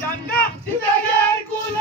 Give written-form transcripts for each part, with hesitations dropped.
जानका तिथे घे कुल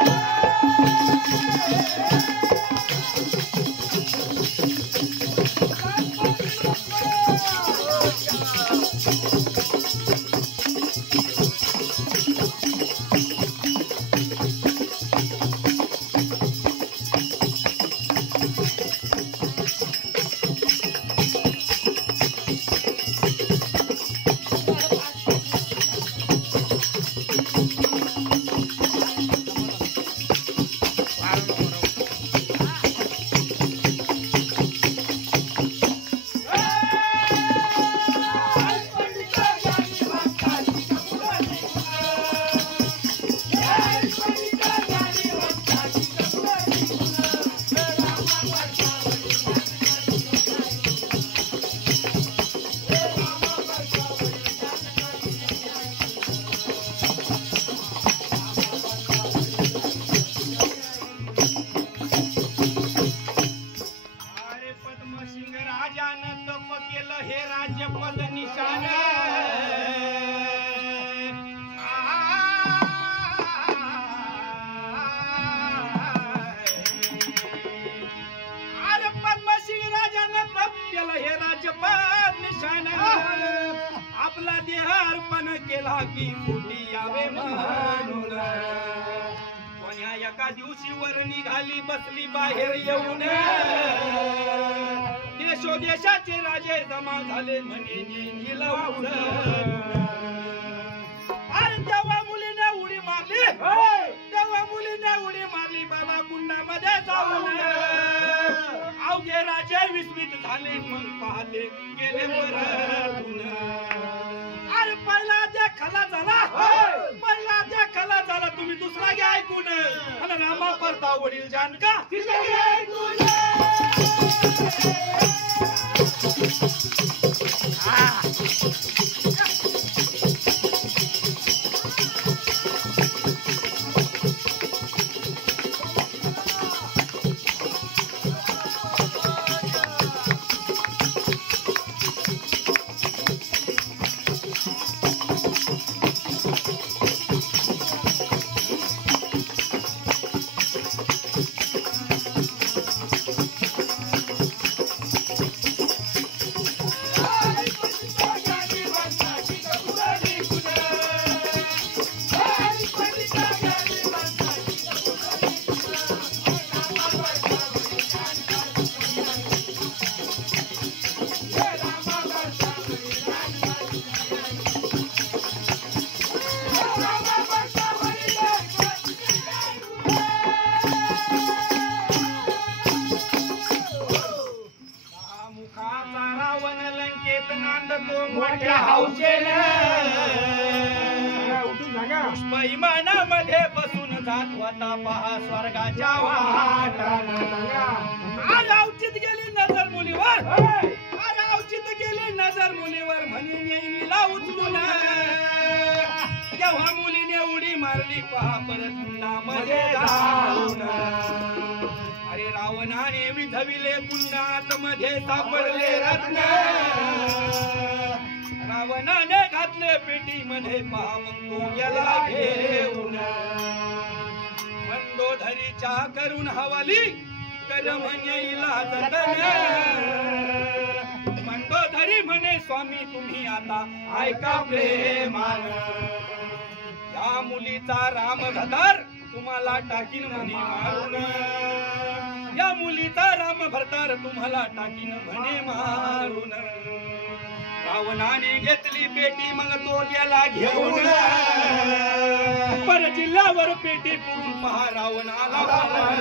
आपला देह अर्पण केला की फुटी यावे म्हणून कोण्या एका दिवशी वर निघाली बसली बाहेर येऊन देशोदेशाचे राजे जमा झाले म्हणे नेला अरे तेव्हा मुलीने उडी मारली बाबा कुंडामध्ये जाऊन अवघे राजे विस्मित झाले मग पाहले गेले परतून अरे पहिला देखला झाला तुम्ही दुसरा घ्या ऐकून आणि रामा परता वडील जानका मोठ्या हौसेने पुष्पविमानामध्ये बसून जात होता पहा स्वर्गाच्या वाटानं औचित गेली नजर मुलीवर म्हणून येईनीला उचलून तेव्हा मुलीने उडी मारली पहा परत कुंडामध्ये जाऊन अरे रावणाने विधविले कुंडात मध्ये सापडले रत्न रावणाने घातले पेटीमध्ये पहा मग तो गेला घेऊन मंदोदरीच्या करून हवाली कर म्हणेला जतन मंदोदरी म्हणे स्वामी तुम्ही आता ऐका प्रेमानं या मुलीचा राम भरतार तुम्हाला टाकीन म्हणे मारून या मुलीचा राम भरतार तुम्हाला टाकीन म्हणे मारून रावणाने घेतली पेटी मग तो गेला घेऊन पर जिल्ह्यावर पेटी पुरून पहा रावणाला